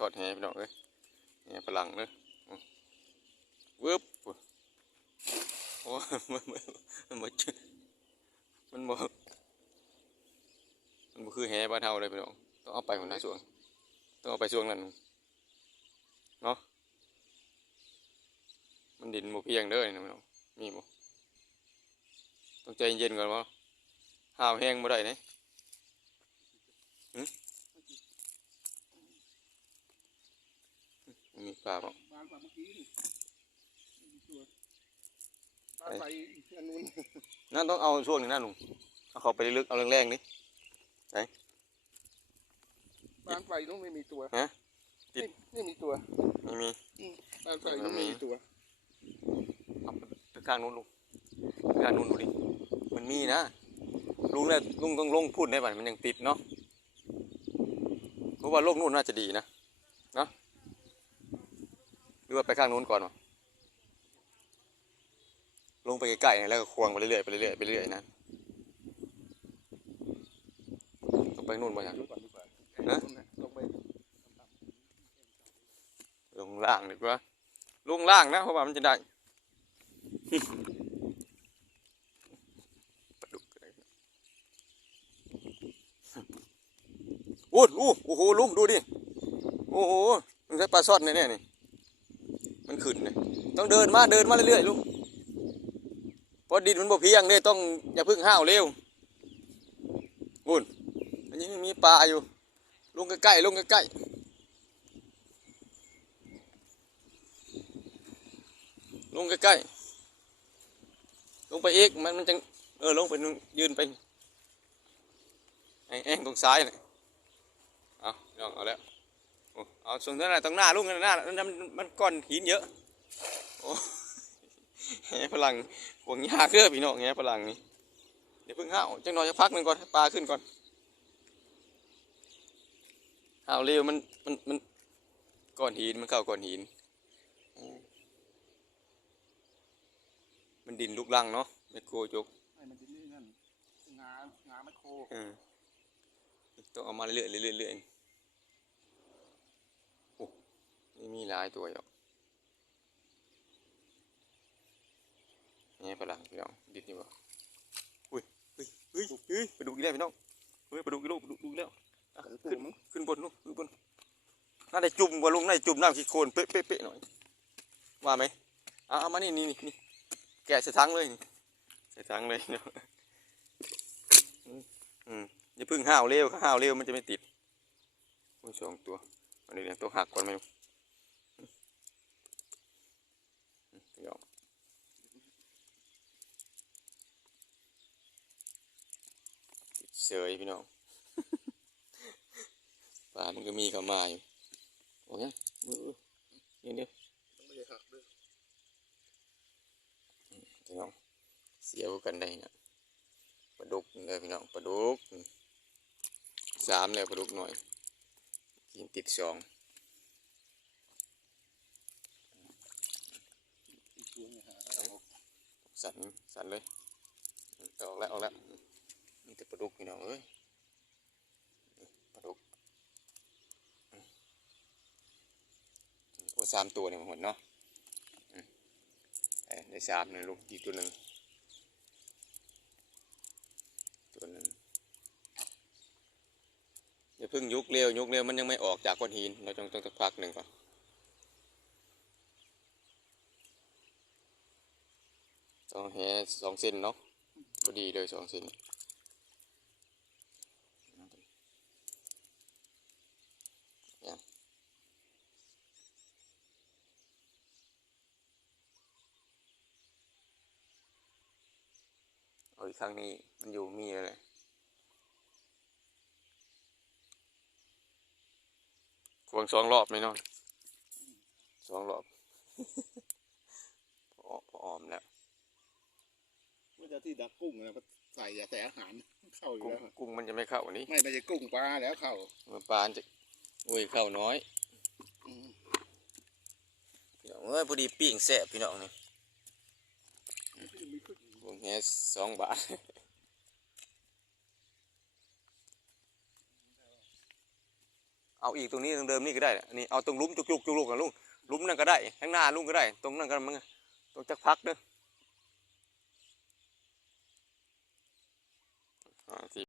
ทอดแหพี่น้องเอ้ยแหพลังเลยอืมวึบปุ๊บโอ้มันมันมันบ่จืดมันบ่มันบ่คือแหบ้านเฮาเลยพี่น้องต้องเอาไปหัวหน้าช่วงต้องเอาไปช่วงนั้นเนาะมันดินบ่เพียงเด้อนี่พี่น้องมีบ่ต้องใจเย็นก่อนว่าห้าวแห้งบ่ได้เด้ หึมีปลาบ่บางกว่าเมื่อกี้นี่มีตัวบางไปอันนู้นนั่นต้องเอาช่วงนี้นะลุงเอาเขาไปลึกๆเอาแรงๆนี่บางไปนู้นไม่มีตัวฮะติไม่ดไม่มีตัวไม่มีบางไปนู้นไม่มีตัวเอาไปข้างนู้นลุงไปข้างนู้นดูดิมันมีนะลุงเนี่ยลุงต้องลงพูดได้ป่ะมันยังติดเนาะเพราะว่าโลกนู้นน่าจะดีนะเนาะห รือว่าไปข้างนู้นก่อนวะลงไปใกล้ๆแล้วก็ควงไปเรื่อยๆไปเรื่อยๆไปเรื่อยๆนะต้องไปนู่นบ่ยังดูก่อนดูก่อนฮะลงล่างดีกว่าลงล่างนะเพราะว่ามันจะได้ปลาดุกอะไรเนี่ยโอ้โหโอ้โหลุงดูดิโอ้โหมันใช้ปลาซ่อนแน่ๆนี่ ขึ้นต้องเดินมาเดินมาเรื่อยๆลุงเพราะดินมันบ่เพียงเนี่ยต้องอย่าเพึ่งห้าวเร็วบุญมันยังมีปลาอยู่ ลงใกล้ๆลงใกล้ๆลงใกล้ๆลงไปอีกมันมันจะเออลงไปยืนไปไอ้แองตรงซ้ายเลยเอาลองเอาแล้ว เอาส่วนนั้นแหละตรงหน้าลุงนั่นหน้ามันมันมันก้อนหินเยอะโอ้แหพลังห่วงยากเด้อพี่น้องแหพลังนี่เดี๋ยวเพิ่งห้าวจังหน่อยจะพักหนึ่งก่อนให้ปลาขึ้นก่อนห้าวเร็วมันมันมันก้อนหินมันเข้าก้อนหิน มันดินลุกลังเนาะแมคโครยกไอ้มันจะนี่นั่นงางาแมคโครเออต้องเอามาเรื่อยๆเรื่อยๆเรื่อยๆโอ้นี่ มีหลายตัวอยู่นี่พลังพี่น้องดิดนี่บ่อุ้ยเฮ้ยเฮ้ยเฮ้ยไปดูอีกแล้วพี่น้องเฮ้ยไปดูอีกแล้วไปดูแล้วขึ้นขึ้นบนลูกขึ้นบนน่าได้จุ่มกว่าลุงน่าได้จุ่มน้ำขี้โคลนเป๊ะเป๊ะหน่อยว่าไหมเอาเอามานี่นี่นี่นี่แกะใส่ถังเลยใส่ถังเลยเนาะอืมอย่าพึ่งห้าวเร็วห้าวเร็วมันจะไม่ติดโอ้ยสองตัวอันนี้เนี่ยตัวหักก่อนไหมลูกอืม พี่น้องติดเสยพี่น้องปลามันก็มีเข้ามาอยู่โอ้ยเออเดี๋ยวเดี๋ยวต้องไม่ได้หักด้วยพี่น้องเสียวกันได้นะปลาดุกเลยพี่น้องปลาดุกสามเลยปลาดุกหน่อยกินติดสอง อีกตัวเนี่ยหาเอา สั่นสันเลยออกแล้วออกแล้วนี่แต่ปลาดุกพี่น้องเอ้ยปลาดุกโอ้สามตัวเนี่ยมันหมดเนาะเอ้ยได้สามเลยลูกอีกตัวหนึ่งตัวหนึ่งอย่าเพิ่งยุกเร็วยุกเร็วมันยังไม่ออกจากก้อนหินเราต้องต้องสักพักหนึ่งก่อน ต้องแหสองเส้นเนาะพอดีเลยสองเส้นเนี่ยเอาอีกครั้งนี้มันอยู่มีเลยควงสองรอบไหมเนาะสองรอบ พอพอออมแล้ว ไม่ใช่ที่ดักกุ้งนะใส่ยาแต่อาหารเข้าอยู่กุ้งแล้วกุ้งมันจะไม่เข้าอันนี้ไม่ไม่ใช่กุ้งปลาแล้วเข้ามันปลาจะอุ้ยเข้าน้อยอืมพี่น้องเอ้ยพอดีปิ้งแซ่บพี่น้องนี่มีขึ้นวงแฮสองบาทเเอาอีกตรงนี้ตรงเดิมนี่ก็ได้อันนี้เอาตรงหลุมจุกจุกจุกจุกกันลุงหลุมนั่นก็ได้ข้างหน้าลุงก็ได้ ตรงนั้นก็มันตรงจักพักเด้ออ่าสิ